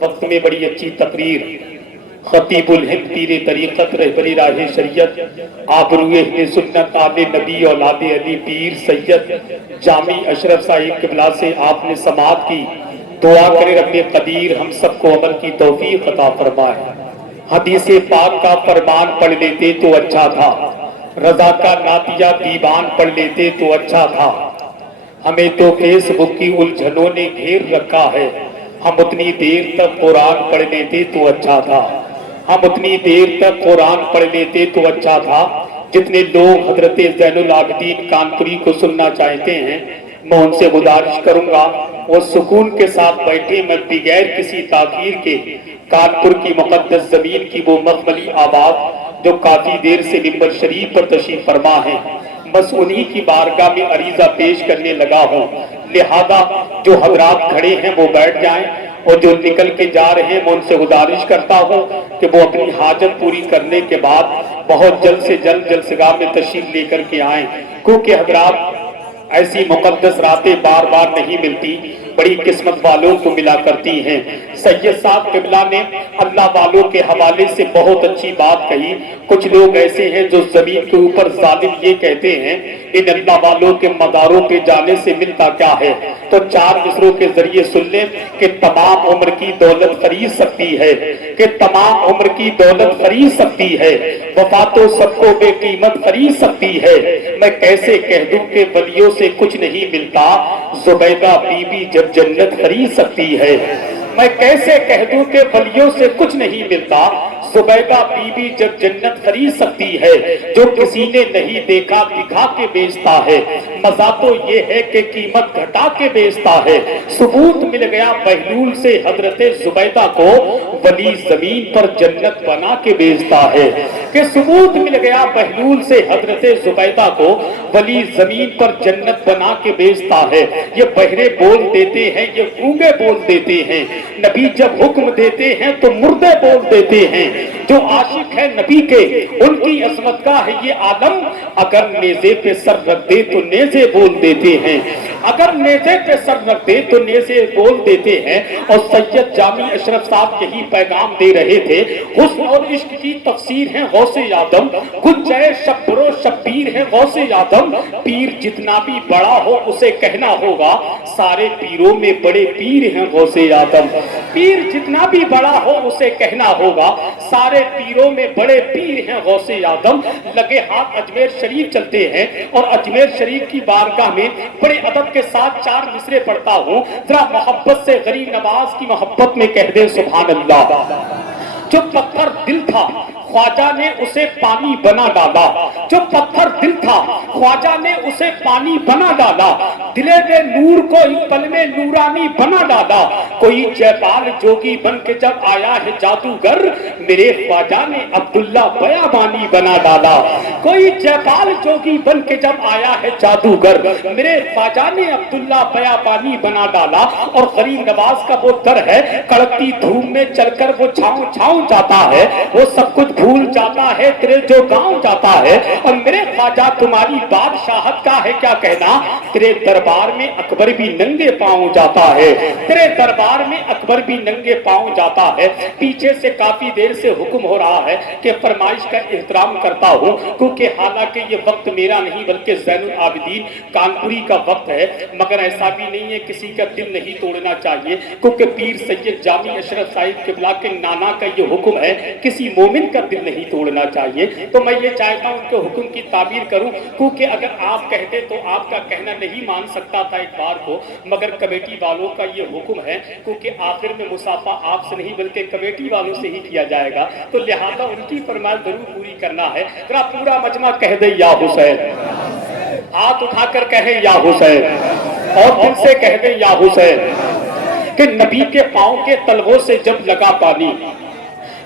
وقت میں بڑی اچھی تقریر خطیب الہند پیر طریقت رہبر راہ شریعت آبروئے اہل سنت آل نبی اولاد علی پیر سید جامی اشرف صاحب قبلہ سے آپ نے سماعت کی. دعا کرے رب قدیر ہم سب کو عمل کی توفیق عطا فرمائے. حدیث پاک کا فرمان پڑھ لیتے تو اچھا تھا, رضا کا نعتیہ دیوان پڑھ لیتے تو اچھا تھا. ہمیں تو فیس بک کی الجھنوں نے گھیر رکھا ہے, ہم اتنی دیر تک قرآن پڑھ لیتے تو اچھا تھا. ہم اتنی دیر تک قرآن پڑھ لیتے تو اچھا تھا. جتنے لوگ حضرت زین العابدین کانپوری کو سننا چاہتے ہیں میں ان سے گزارش کروں گا وہ سکون کے ساتھ بیٹھے, میں بغیر کسی تاخیر کے کانپور کی مقدس زمین کی وہ مخملی آواز جو کافی دیر سے ممبر شریف پر تشریف فرما ہے بس انہی کی بارگاہ میں عریضہ پیش کرنے لگا ہوں. لہذا جو حضرات کھڑے ہیں وہ بیٹھ جائیں اور جو نکل کے جا رہے ہیں میں ان سے گزارش کرتا ہوں کہ وہ اپنی حاجت پوری کرنے کے بعد بہت جلد سے جلد جلسگاہ میں تشریف لے کر کے آئیں, کیونکہ حضرات ایسی مقدس راتیں بار بار نہیں ملتی, بڑی قسمت والوں کو ملا کرتی ہیں. سید صاحب قبلہ نے اللہ والوں کے حوالے سے بہت اچھی بات کہی. کچھ لوگ ایسے ہیں جو زمین کے اوپر ظالم یہ کہتے ہیں ان اللہ والوں کے مداروں پہ جانے سے ملتا کیا ہے, تو 4 مصروں کے ذریعے سن لیں کہ تمام عمر کی دولت خرید سکتی ہے, کہ تمام عمر کی دولت خرید سکتی ہے, وفا تو سب کو بے قیمت خرید سکتی ہے. میں کیسے کہہ دوں کہ ولیوں سے کچھ نہیں ملتا, زبیدہ بی بی جب جنت خرید سکتی ہے. میں کیسے کہہ دوں کہ ولیوں سے کچھ نہیں ملتا, زبیدہ بی بی جب جنت خرید سکتی ہے. جو کسی نے نہیں دیکھا دکھا کے بیچتا ہے, مزہ تو یہ ہے کہ قیمت گھٹا کے بیچتا ہے. ثبوت مل گیا بہلول سے حضرت زبیدہ کو, ولی زمین پر جنت بنا کے بیچتا ہے. کہ ثبوت مل گیا بہلول سے حضرت زبیدہ کو, ولی زمین پر جنت بنا کے بیچتا ہے. یہ بہرے بول دیتے ہیں, یہ گونگے بول دیتے ہیں, نبی جب حکم دیتے ہیں تو مردے بول دیتے ہیں. جو عاشق ہے نبی کے ان کی عظمت کا ہے یہ عالم, اگر نیزے پہ سر رکھ دے تو نیزے بول دیتے ہیں, اگر نیزے پہ سر رکھ دے تو نیزے بول دیتے ہیں. اور سید جامی اشرف صاحب یہی پیغام دے رہے تھے. حسن اور عشق کی تفسیر ہے غوث آدم, گنجائے شبر و شبیر ہے غوث آدم. پیر جتنا بھی بڑا ہو اسے کہنا ہوگا سارے پیروں میں بڑے پیر ہیں غوث آدم. پیر جتنا بھی بڑا ہو اسے کہنا ہوگا سارے پیروں میں بڑے پیر ہیں غوث آدم. لگے ہاتھ اجمیر شریف چلتے ہیں اور اجمیر شریف کی بارگاہ میں بڑے ادب کے ساتھ 4 مصرے پڑھتا ہوں. ذرا محبت سے غریب نواز کی محبت میں کہہ دے سبحان اللہ. جو پتھر دل تھا خواجہ نے اسے پانی بنا ڈالا, جو پتھر دل تھا خواجہ نے اسے پانی بنا ڈالا. دلے دے نور کو ایک پل میں نورانی بنا ڈالا. کوئی جیپال جوگی بن کے جب آیا ہے جادوگر, میرے خواجہ نے عبداللہ بیابانی بنا ڈالا. کوئی جیپال جوگی بن کے جب آیا ہے جادوگر, میرے خواجہ نے عبداللہ بیابانی بنا ڈالا. اور غریب نواز کا وہ در ہے, کڑکتی دھوپ میں چل کر وہ چھاؤں چھاؤں جاتا ہے, وہ سب کچھ بھول جاتا ہے تیرے جو گاؤں جاتا ہے. اور میرے خواجہ تمہاری بادشاہت کا ہے کیا کہنا, تیرے دربار میں اکبر بھی ننگے پاؤں جاتا ہے, تیرے دربار میں اکبر بھی ننگے پاؤں جاتا ہے. پیچھے سے کافی دیر سے حکم ہو رہا ہے کہ فرمائش کا احترام کرتا ہوں, کیونکہ حالانکہ یہ وقت میرا نہیں بلکہ زین العابدین کانپوری کا وقت ہے, مگر ایسا بھی نہیں ہے کسی کا دل نہیں توڑنا چاہیے, کیونکہ پیر سید جامی اشرف صاحب قبلہ کے نانا کا یہ حکم ہے کسی مومن کا دل نہیں توڑنا چاہیے. تو میں یہ چاہتا ہوں کہ حکم کی تعبیر کروں, کیونکہ اگر آپ کہتے تو آپ کا کہنا نہیں مان سکتا تھا ایک بار کو, مگر کمیٹی والوں کا یہ حکم ہے, کیونکہ آخر میں مسافہ آپ سے نہیں بلکہ کمیٹی والوں سے ہی کیا جائے گا, تو لہذا ان کی فرمائش ضرور پوری کرنا ہے. ذرا پورا مجمع کہہ دے یا حسین, ہاتھ اٹھا کر کہے یا حسین, اور دل سے کہہ دے یا حسین. کہ نبی کے پاؤں کے تلووں سے جب لگا پانی,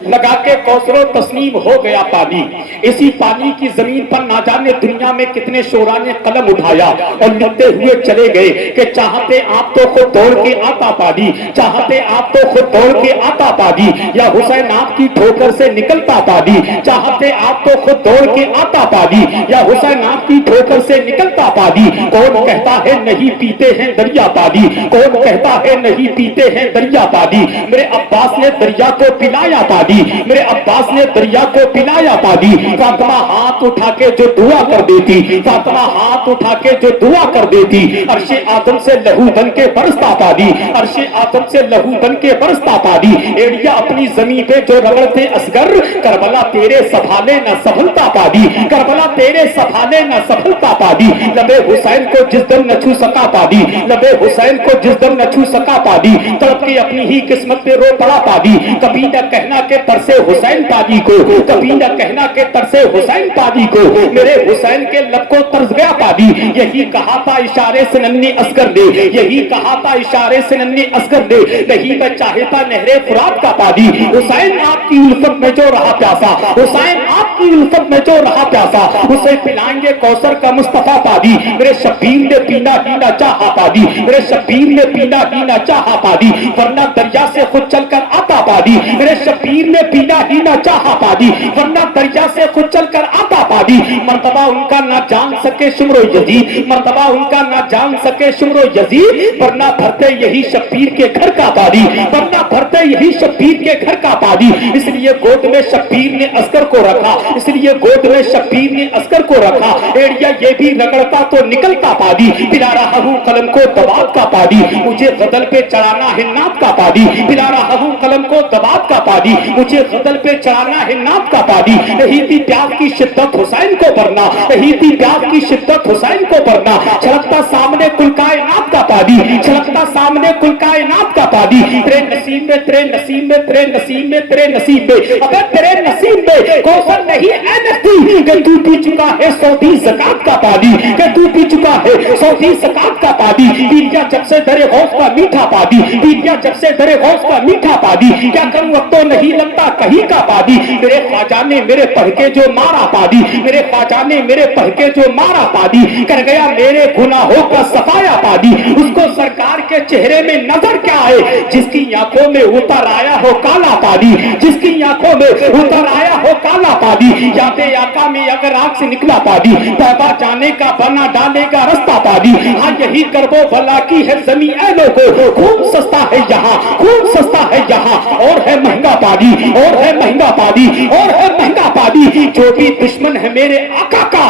لگا کے کوثر و تسنیم ہو گیا پانی. اسی پانی کی زمین پر نہ جانے دنیا میں کتنے شعراء نے قلم اٹھایا اور لکھتے ہوئے چلے گئے کہ چاہتے آپ تو خود دوڑ کے آتا پانی, چاہتے آپ تو خود دوڑ کے آتا پانی, یا حسین آپ کی ٹھوکر سے نکلتا پانی, چاہتے آپ تو خود دوڑ کے آتا پانی, یا حسین آپ کی ٹھوکر سے نکلتا پانی. کون کہتا ہے نہیں پیتے ہیں دریا پانی, کون کہتا ہے نہیں پیتے ہیں دریا پانی. میرے عباس نے دریا کو پلایا پانی, میرے عباس نے دریا کو پلایا پانی. فاطمہ ہاتھ اٹھا کے جو دعا کر دیتی, فاطمہ ہاتھ اٹھا کے جو دعا کر دیتی, عرش آدم سے لہو بن کے برستا پانی, عرش آدم سے لہو بن کے برستا پانی. ایڑیا اپنی زمین پہ جو رگڑتے اصغر, کربلا تیرے سنبھالے نہ سنبھلتا پانی, کربلا تیرے سنبھالے نہ سنبھلتا پانی. لبے حسین کو جس دم نہ چھو سکا پانی, لبے حسین کو جس دم نہ چھو سکا پانی. تڑپ کے اپنی ہی قسمت پہ رو پڑا پانی. کبھی نہ کہنا کہ ترسے حسین پانی کو, کبھی نہ کہنا کہ ترسے حسین پانی کو. میرے حسین کے لب کو ترس گیا پانی. یہی کہا تھا اشارے سے ننھی اصغر نے, یہی کہا تھا اشارے سے ننھی اصغر نے, نہیں میں چاہتا نہر فرات کا پانی. حسین آپ کی الفت میں جو رہا پیاسا, حسین آپ کی الفت میں جو رہا پیاسا, اسے پلائیں گے کوثر کا مصطفیٰ پانی. میرے شبیر نے پینا ہی نہ چاہا پانی, میرے شبیر نے پینا ہی نہ چاہا پانی, ورنہ دریا سے خود چل کر آتا پانی. میرے شبیر نے پینا ہی نہ چاہا پانی, ورنہ دریا سے خود چل کر آتا پانی. مرتبہ ان کا نہ جان سکے شمر و یزید, مرتبہ ان کا نہ جان سکے شمر و یزید, ورنہ بھرتے یہی شبیر کے گھر کا پانی, ورنہ بھرتے یہی شبیر کے گھر کا پانی. اس لیے گود میں شبیر نے اصغر کو رکھا, اس لیے گود میں شبیر نے اصغر کو رکھا. ایڑیا یہ بھی رگڑتا تو نکلتا پانی, پلا رہا ہوں قلم کو دبات کا پانی, مجھے غزل پہ چڑھانا ہے نعت کا پانی. پلا رہا ہوں قلم کو دبات کا پانی, مجھے غزل پہ چڑھانا ہے نعت کا پانی. نہیں تھی پیاس کی شدت حسین کو بھرنا, نہیں تھی پیاس کی شدت حسین کو بھرنا. چھلکتا سامنے کل کائنات کا پانی, چھلکتا سامنے کل کائنات کا پانی. تیرے نصیب میں, تیرے نصیب میں, تیرے نصیب میں, تیرے نصیب میں, ابے تیرے نصیب میں کوثر نہیں اے نصیب کہ تو پی چکا ہے سعودی زکات کا پانی, کہ تو پی چکا ہے سعودی زکات کا پانی. پی لیا جب سے درے غوث کا میٹھا پانی, پی لیا جب سے درے غوث کا میٹھا پانی. کیا کروں اب تو نہیں لگتا کہیں کا پانی. میرے خواجہ نے میرے پڑھ کے جو مارا پانی, میرے خواجہ نے میرے پڑھ کے جو مارا پانی, کر گیا میرے گناہوں کا صفایا پانی. اس کو سرکار کے چہرے میں نظر کیا آئے, جس کی آنکھوں میں اتر آیا ہو کالا پانی, جس کی آنکھوں میں اتر آیا ہو کالا پانی. یاد آقا میں اگر آنکھ سے نکلا پانی, توبہ جانے کا بنا ڈالے گا رستہ پانی. ہاں یہی کربو بلا کی ہے زمین اے لوگو, خون سستا ہے یہاں, خون سستا ہے یہاں, اور ہے مہنگا پانی, اور ہے مہنگا پانی, اور ہے مہنگا پانی. جو بھی دشمن ہے میرے آقا کا,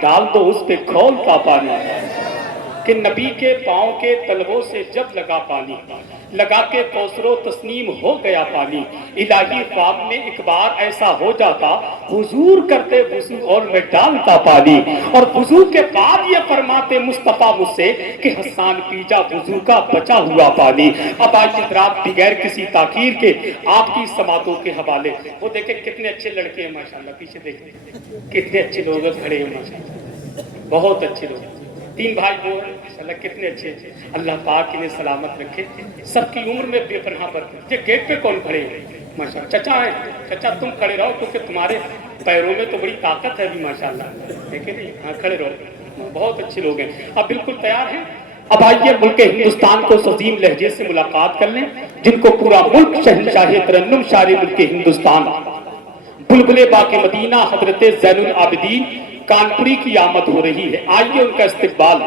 ڈال دو اس پہ کھولتا پانی. کہ نبی کے پاؤں کے تلووں سے جب لگا پانی, لگا کے کوثر و تسنیم ہو گیا پانی. الہی خواب میں ایک بار ایسا ہو جاتا, حضور کرتے وضو اور میں ڈالتا پانی. اور وضو کے بعد یہ فرماتے مصطفیٰ مجھ سے کہ حسان پی جا وضو کا بچا ہوا پانی. اب آج رات بغیر کسی تاخیر کے آپ کی سماعتوں کے حوالے, وہ دیکھیں کتنے اچھے لڑکے ہیں ماشاءاللہ, پیچھے دیکھیں کتنے اچھے لوگ کھڑے ہیں ماشاءاللہ, بہت اچھے لوگ. تین بھائی وہ ہیں ماشاءاللہ, کتنے اچھے ہیں. اللہ پاک انہیں سلامت رکھے, سب کی عمر میں بے پناہ برکت. یہ گیٹ پہ کون کھڑے ہیں ماشاءاللہ, چچا ہیں, چچا تم کھڑے رہو کیونکہ تمہارے پیروں میں تو بڑی طاقت ہے ابھی ماشاءاللہ, دیکھیں نہیں, ہاں کھڑے رہو, بہت اچھے لوگ ہیں. اب بالکل تیار ہیں. اب آئیے ملک ہندوستان کو عظیم لہجے سے ملاقات کر لیں, جن کو پورا ملک شہنشاہ ترنم شاعر ملک ہندوستان بلبل باغ مدینہ حضرت زین العابدین کانپوری کی آمد ہو رہی ہے. آئیے ان کا استقبال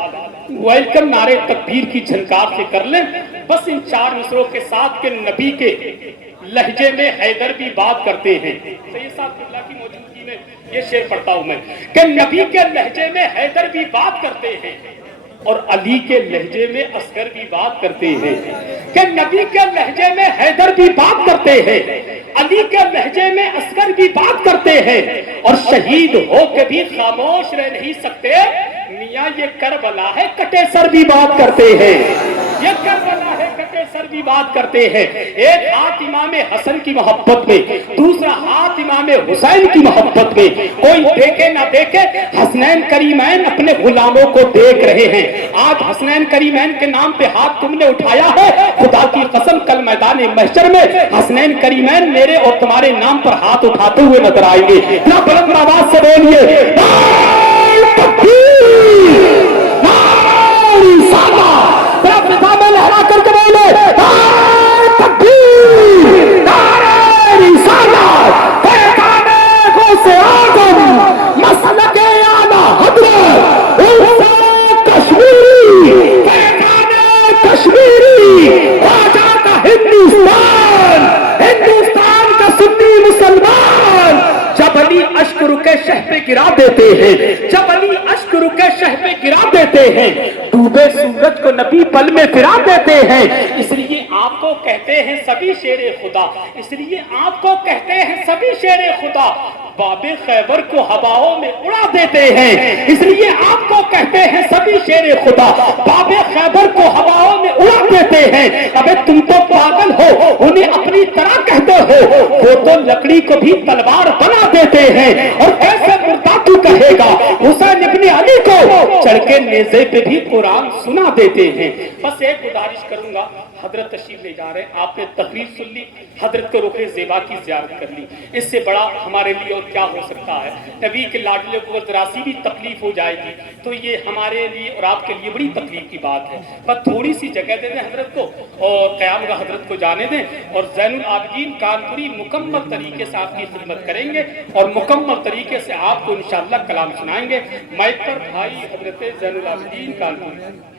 ویلکم نعرے تکبیر کی جھنکار سے کر لیں. بس ان چار مصروں کے ساتھ کہ نبی کے لہجے میں حیدر بھی بات کرتے ہیں. سید صاحب قبلہ کی موجودگی میں یہ شعر پڑھتا ہوں میں کہ نبی کے لہجے میں حیدر بھی بات کرتے ہیں, اور علی کے لہجے میں اصغر بھی بات کرتے ہیں. کہ نبی کے لہجے میں حیدر بھی بات کرتے ہیں, علی کے لہجے میں اصغر بھی بات کرتے ہیں, اور شہید ہو کے بھی خاموش رہ نہیں سکتے. میاں یہ کربلا ہے کٹے سر بھی بات کرتے ہیں, یہ کربلا ہے کٹے سر بھی بات کرتے ہیں، ایک ہاتھ امام حسن کی محبت میں، دوسرا ہاتھ امام حسین کی محبت میں۔ کوئی دیکھے نہ دیکھے، حسنین کریمین اپنے غلاموں کو دیکھ رہے ہیں۔ آج حسنین کریمین کے نام پہ ہاتھ تم نے اٹھایا ہے، خدا کی قسم کل میدان محشر میں حسنین کریمین میرے اور تمہارے نام پر ہاتھ اٹھاتے ہوئے نظر آئیں گے۔ اتنا بلند آواز سے بولیے، نعرہ تکبیر، نعرہ رسالت، ذرا فضا میں لہرا کر کے بولے، نعرہ تکبیر، نعرہ رسالت، پیغام غوث اعظم، مسلک اعلیٰ حضرت عرفان کشمیری، پیغام کشمیری، خواجہ کا ہندوستان، ہندوستان کا سنی مسلمان۔ جب علی اشک رکے شہ پہ گرا دیتے ہیں، جب علی اشک رکے شہ پہ گرا دیتے ہیں، ڈوبے سورج کو نبی پل میں پھرا دیتے ہیں۔ اس لیے آپ کو کہتے ہیں سبھی شیر خدا، اس لیے آپ کو کہتے ہیں سبھی شیر خدا، باب خیبر کو ہواؤں میں اڑا دیتے ہیں۔ اس لیے آپ کو کہتے ہیں سبھی شیر خدا، باب خیبر کو ہواؤں میں اڑا دیتے ہیں۔ ابے تم تو پاگل ہو، انہیں اپنی طرح کہتے ہو، وہ تو لکڑی کو بھی تلوار بنا دیتے ہیں۔ اور ایسے مردہ تو کہے گا حسین ابن علی کو چڑھ کے نیزے پہ بھی قرآن سنا دیتے ہیں۔ بس ایک گزارش کروں گا، حضرت تشریف لے جا رہے ہیں، آپ نے تقریر سن لی، حضرت کو رخ زیبا کی زیارت کر لی، اس سے بڑا ہمارے لیے اور کیا ہو سکتا ہے؟ نبی کے لاڈلے کو ذرا سی بھی تکلیف ہو جائے گی تو یہ ہمارے لیے اور آپ کے لیے بڑی تکلیف کی بات ہے۔ بس تھوڑی سی جگہ دے دیں حضرت کو اور قیام کا حضرت کو جانے دیں، اور زین العابدین کانپوری مکمل طریقے سے آپ کی خدمت کریں گے اور مکمل طریقے سے آپ کو انشاءاللہ کلام سنائیں گے۔ مائک پر بھائی حضرت زین العابدین کانپوری۔